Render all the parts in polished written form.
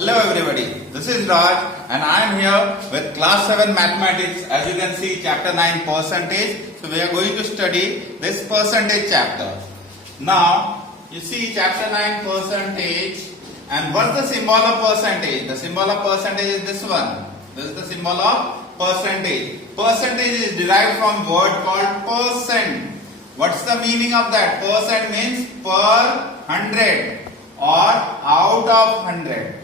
Hello everybody, this is Raj and I am here with class 7 mathematics. As you can see, chapter 9 percentage. So we are going to study this percentage chapter. Now you see chapter 9 percentage, and what's the symbol of percentage? The symbol of percentage is this one. This is the symbol of percentage. Percentage is derived from word called percent. What's the meaning of that? Percent means per 100 or out of 100.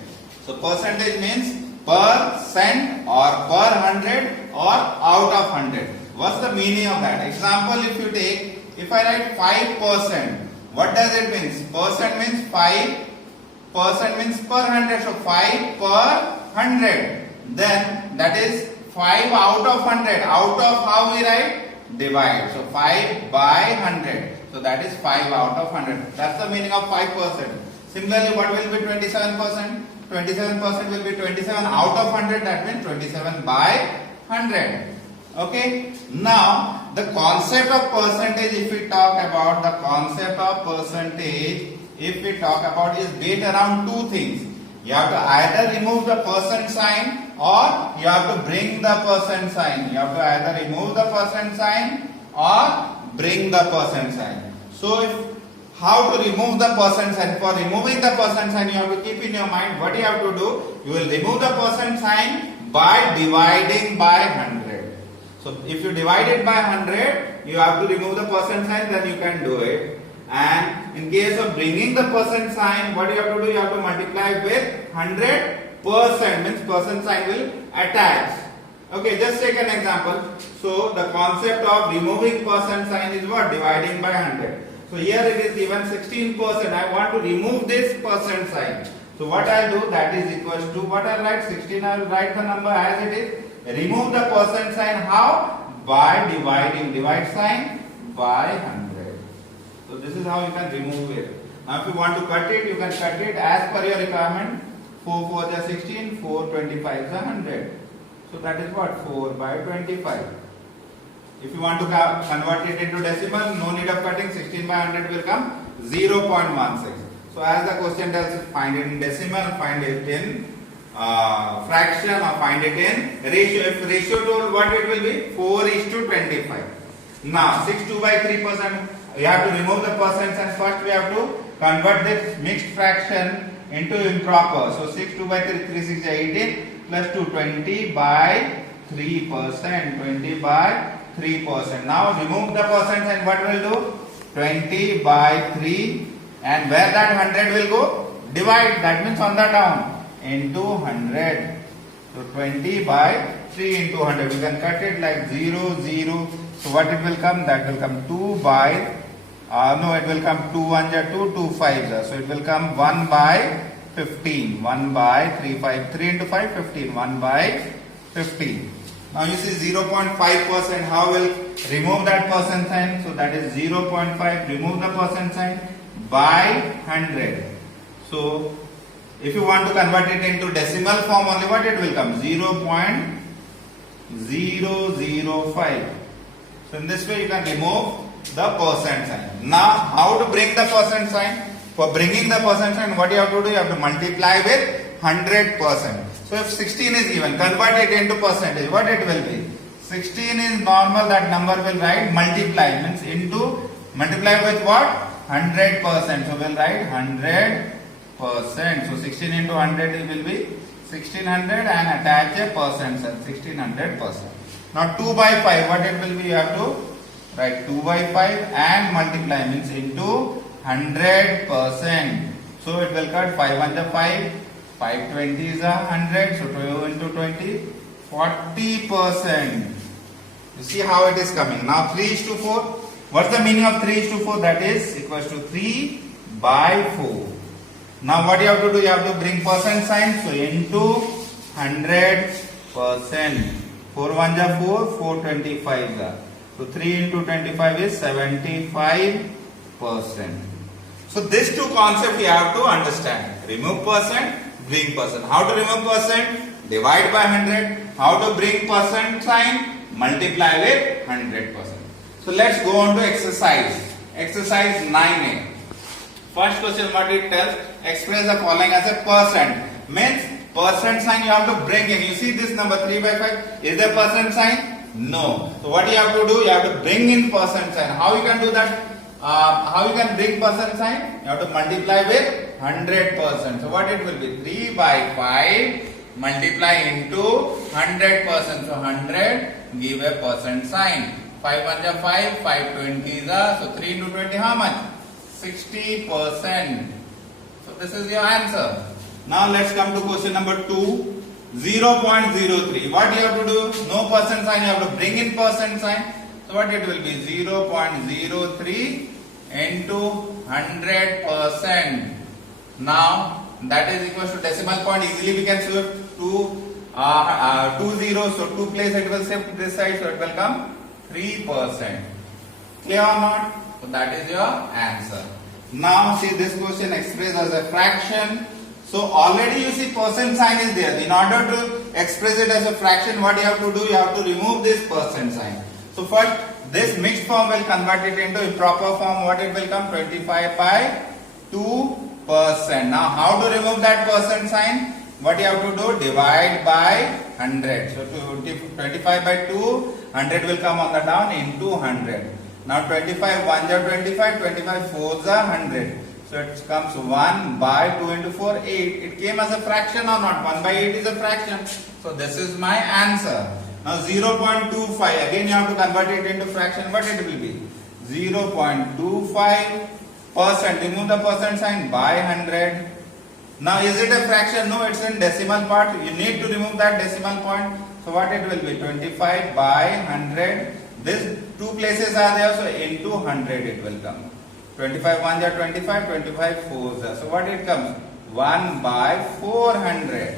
So percentage means per cent or per 100 or out of 100. What's the meaning of that? Example, if you take, if I write 5%, what does it mean? Percent means 5% means per 100. So 5 per 100. Then that is 5 out of 100. Out of how we write? Divide. So 5 by 100. So that is 5 out of 100. That's the meaning of 5%. Similarly, what will be 27%? 27% will be 27 out of 100, that means 27 by 100. Okay. Now, the concept of percentage, if we talk about the concept of percentage, if we talk about, is based around two things. You have to either remove the percent sign or you have to bring the percent sign. You have to either remove the percent sign or bring the percent sign. So, how to remove the percent sign? For removing the percent sign, you have to keep in your mind what you have to do. You will remove the percent sign by dividing by 100. So if you divide it by 100, you have to remove the percent sign, then you can do it. And in case of bringing the percent sign, what you have to do? You have to multiply with 100%, means percent sign will attach. Okay, just take an example. So the concept of removing percent sign is what? Dividing by 100. So here it is given 16%. I want to remove this percent sign. So what I will do, that is equals to what I write 16. I will write the number as it is. Remove the percent sign how? By dividing. Divide sign by 100. So this is how you can remove it. Now if you want to cut it, you can cut it as per your requirement. 4 4 is 16, 4 25 is 100. So that is what? 4 by 25. If you want to convert it into decimal, no need of cutting. 16 by 100 will come 0.16. So as the question tells you, find it in decimal, find it in fraction, or find it in ratio. If ratio told, what it will be? 4 is to 25. Now 62 by 3%, you have to remove the percents, and first we have to convert this mixed fraction into improper. So 62 by 3, 3 6 is 18 plus 2, 20 by 3%, 20 by 3%. Now remove the percents and what will do? 20 by 3, and where that 100 will go? Divide, that means on the down, into 100. So 20 by 3 into 100. We can cut it like 0, 0. So what it will come? That will come 2 by, no, it will come 2 1 ja 2, 2 5 ja. So it will come 1 by 15. 1 by 3, 5, 3 into 5, 15. 1 by 15. Now you see 0.5%, how will remove that percent sign? So that is 0.5, remove the percent sign by 100. So if you want to convert it into decimal form only, what it will come? 0.005. So in this way you can remove the percent sign. Now how to bring the percent sign? For bringing the percent sign, what you have to do? You have to multiply with 100%. So if 16 is given, convert it into percentage. What it will be? 16 is normal, that number will write multiply, means into, multiply with what? 100%. So we'll write 100%. So 16 into 100 it will be 1600, and attach a percent sign, 1600%. Now 2 by 5, what it will be? You have to write 2 by 5 and multiply, means into 100%. So it will cut 5 1 ja 5. 520 is 100, so 2 into 20, 40%. You see how it is coming. Now 3 is to 4. What's the meaning of 3 is to 4? That is equals to 3 by 4. Now what you have to do? You have to bring percent sign. So into 100%. 4 1 ja 4, 425 ja. So 3 into 25 is 75%. So these two concepts you have to understand. Remove percent, bring percent. How to remove percent? Divide by 100. How to bring percent sign? Multiply with 100%. So let's go on to exercise. Exercise 9a. First question what it tells, express the following as a percent. Means percent sign you have to bring in. You see this number 3 by 5. Is there percent sign? No. So what you have to do? You have to bring in percent sign. How you can do that? How you can bring percent sign? You have to multiply with 100%. So what it will be? 3 by 5 multiply into 100%. So 100 give a percent sign. 5 1 ja 5, 5 20 ja. So 3 into 20 how much? 60%. So this is your answer. Now let's come to question number 2. 0.03. What you have to do? No percent sign. You have to bring in percent sign. So what it will be? 0.03 into 100%. Now that is equal to decimal point. Easily we can shift to 2 zeros. So 2 place it will shift this side. So it will come 3%. Clear or not? So that is your answer. Now see this question expressed as a fraction. So already you see percent sign is there. In order to express it as a fraction, what you have to do? You have to remove this percent sign. So first this mixed form will convert it into improper form. What it will come? 25 by 2%. Now how to remove that percent sign? What you have to do? Divide by 100. So 25 by 2, 100 will come on the down into 100. Now 25 1 ja 25, 25 4 ja 100. So it comes 1 by 2 into 4, 8. It came as a fraction or not? 1 by 8 is a fraction. So this is my answer. Now 0.25. Again you have to convert it into fraction. What it will be? 0.25%. Remove the percent sign by 100. Now is it a fraction? No, it's in decimal part. You need to remove that decimal point. So what it will be? 25 by 100. These two places are there. So into 100 it will come. 25 1 ja 25, 25 4 ja. So what it comes? 1 by 400.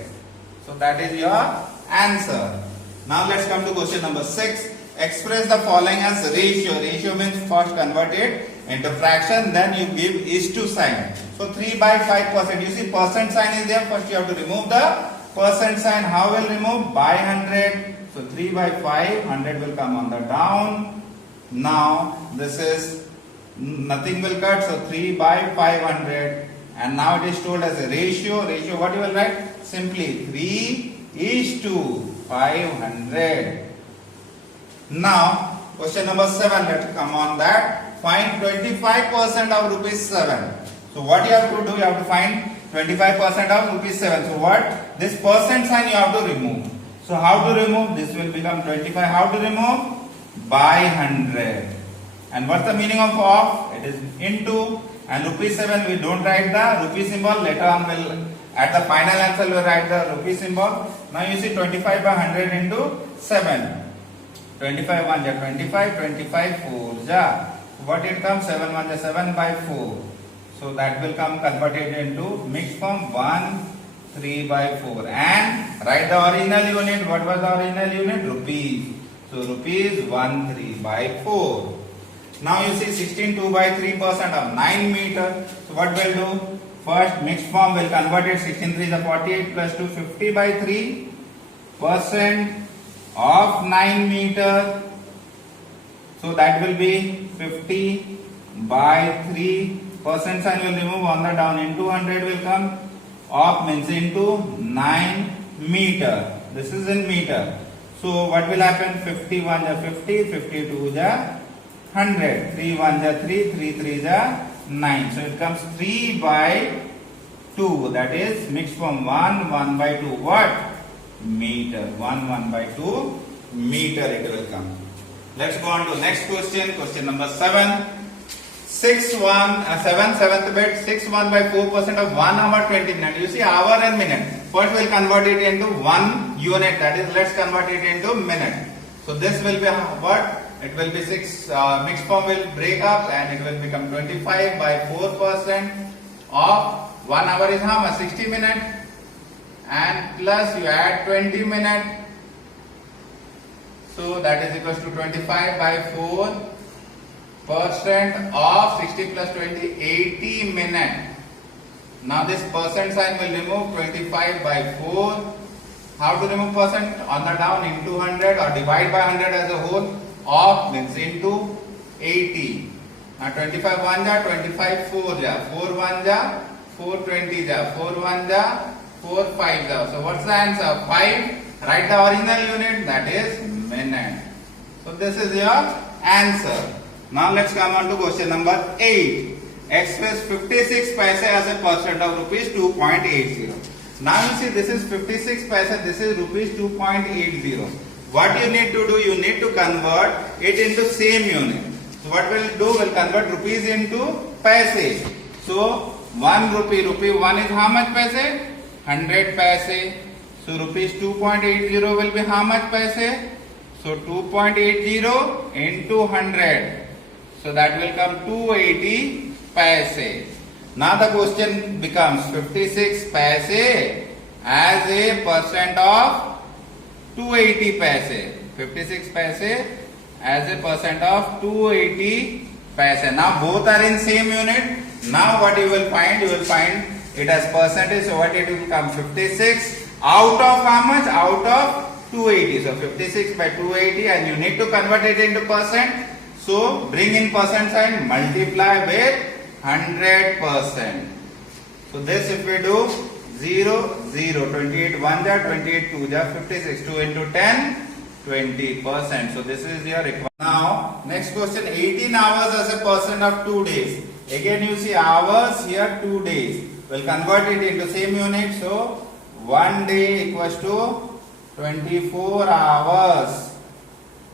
So that is your answer. Now let's come to question number 6. Express the following as ratio. Ratio means first convert it into fraction, then you give is to sign. So 3 by 5%. You see percent sign is there. First you have to remove the percent sign. How will remove? By 100. So 3 by 5, 100 will come on the down. Now this is nothing will cut. So 3 by 500. And now it is told as a ratio. Ratio what you will write? Simply 3 is to 500. Now question number 7. Let's come on that. Find 25% of rupees 7. So what you have to do? You have to find 25% of rupees 7. So what? This percent sign you have to remove. So how to remove? This will become 25. How to remove? By 100. And what's the meaning of off? It is into. And rupees 7 we don't write the rupee symbol. Later on we'll at the final answer we'll write the rupee symbol. Now you see 25 by 100 into 7. 25 1 ja 25, 25 4 ja. What it comes? 7 1 ja 7 by 4. So that will come converted into mixed form 1 3 by 4. And write the original unit. What was the original unit? Rupees. So rupees 1 3 by 4. Now you see 16 2 by 3% of 9 meter. So what will do? First mixed form will convert it. 16 3 is 48 plus 2 50 by 3% of 9 meter. So that will be 50 by 3. Percent sign will remove on the down into 100 will come. Of means into 9 meter. This is in meter. So what will happen? 51 ja 50, 52 ja 100. 3 1 ja 3, 3 3 ja 9. So it comes 3 by 2. That is mixed from 1 1 by 2. What? Meter. 1 1 by 2 meter it will come. Let's go on to next question. Question number 7. 7 seventh bit. 6 1 by 4% of 1 hour 20 minutes. You see hour and minute. First we'll convert it into 1 unit. That is let's convert it into minute. So this will be what? It will be 6. Mixed form will break up and it will become 25 by 4% of 1 hour is how much? 60 minutes. And plus you add 20 minutes. So that is equals to 25 by 4% of 60 plus 20, 80 minutes. Now this percent sign will remove 25 by 4. How to remove percent? On the down into 100 or divide by 100 as a whole. Of means into 80. Now 25 1 ja, 25 4 ja, 4 1 ja, 4 20 ja, 4 1 ja, 4 5 are. So what's the answer? 5. Write the original unit, that is minute. So this is your answer. Now let's come on to question number 8. Express 56 paise as a percent of rupees 2.80. Now you see this is 56 paise, this is rupees 2.80. What you need to do, you need to convert it into same unit. So what we'll do, we'll convert rupees into paise. So 1 rupee, rupee 1 is how much paise? 100 paise. So rupees 2.80 will be how much paise? So 2.80 into 100. So that will come 280 paise. Now the question becomes 56 paise as a percent of 280 paise. 56 paise as a percent of 280 paise. Now both are in same unit. Now what you will find? You will find it as percentage. So what it will come? 56 out of how much? Out of 280. So 56 by 280, and you need to convert it into percent. So bring in percent sign, multiply with 100%. So this if we do 0, 0, 28 1 ja, 28 2 ja, 56, 2 into 10, 20%. So this is your requirement. Now next question, 18 hours as a percent of 2 days. Again you see hours here, 2 days. We'll convert it into same unit. So 1 day equals to 24 hours.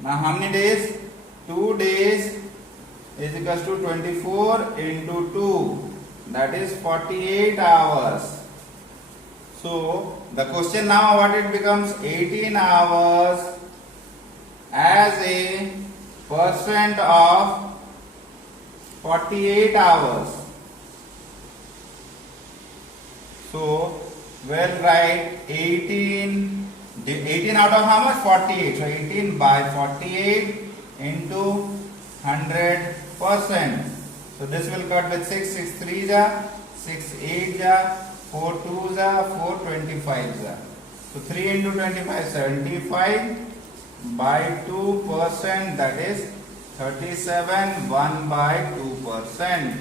Now how many days? 2 days is equals to 24 into 2. That is 48 hours. So the question now what it becomes? 18 hours as a percent of 48 hours. So we'll write 18 out of how much? 48. So 18 by 48 into 100%. So this will cut with 6, 6 3 ja, 6 8 ja, 4 2 ja, 4 25 ja. So 3 into 25, 75 by 2%, that is 37, 1 by 2%.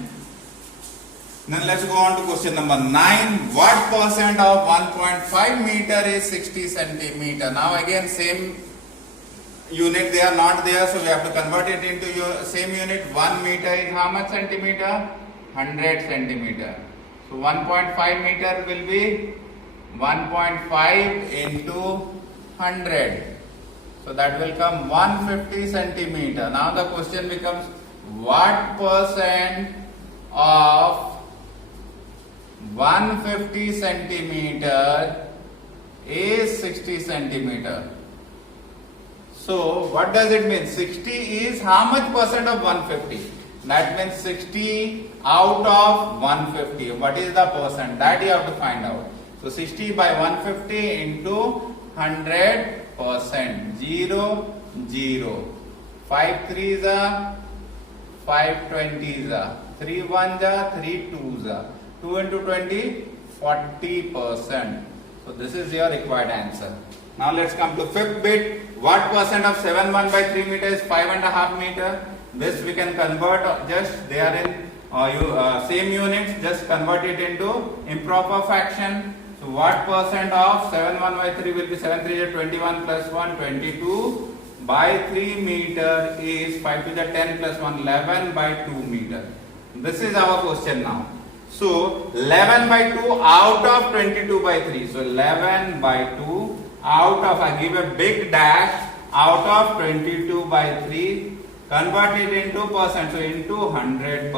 Now let's go on to question number 9. What percent of 1.5 meter is 60 centimeter? Now again same unit, they are not there, so we have to convert it into your same unit. 1 meter is how much centimeter? 100 centimeter. So 1.5 meter will be 1.5 into 100. So that will come 150 centimeter. Now the question becomes, what percent of 150 centimeter is 60 centimeter? So what does it mean? 60 is how much percent of 150? That means 60 out of 150. What is the percent? That you have to find out. So 60 by 150 into 100%. 0, 0. 5 3s are 5 20s are. 3 1s are 3 2s are. 2 into 20, 40%. So this is your required answer. Now let's come to fifth bit. What percent of 7 1 by 3 meter is 5.5 meter? This we can convert, just they are in same units, just convert it into improper fraction. So what percent of 7 1 by 3 will be 7 3 is 21 plus 1, 22 by 3 meter is 5 to the 10 plus 1, 11 by 2 meter. This is our question now. So 11 by 2 out of 22 by 3. So 11 by 2 out of, I give a big dash, out of 22 by 3, convert it into percent, so into 100%.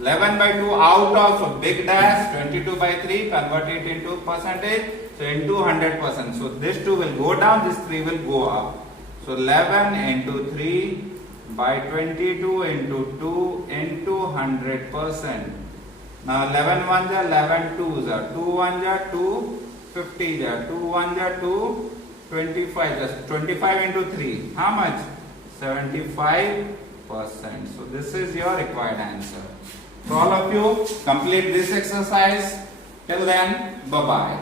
11 by 2 out of, so big dash, 22 by 3, convert it into percentage, so into 100%. So this 2 will go down, this 3 will go up. So 11 into 3 by 22 into 2 into 100%. Now 11 1s are 11 2s are, 2 1s are 2, 50 ja, 2 1 ja 2, 25 just 25 into 3. How much? 75%. So this is your required answer. So all of you complete this exercise. Till then, bye bye.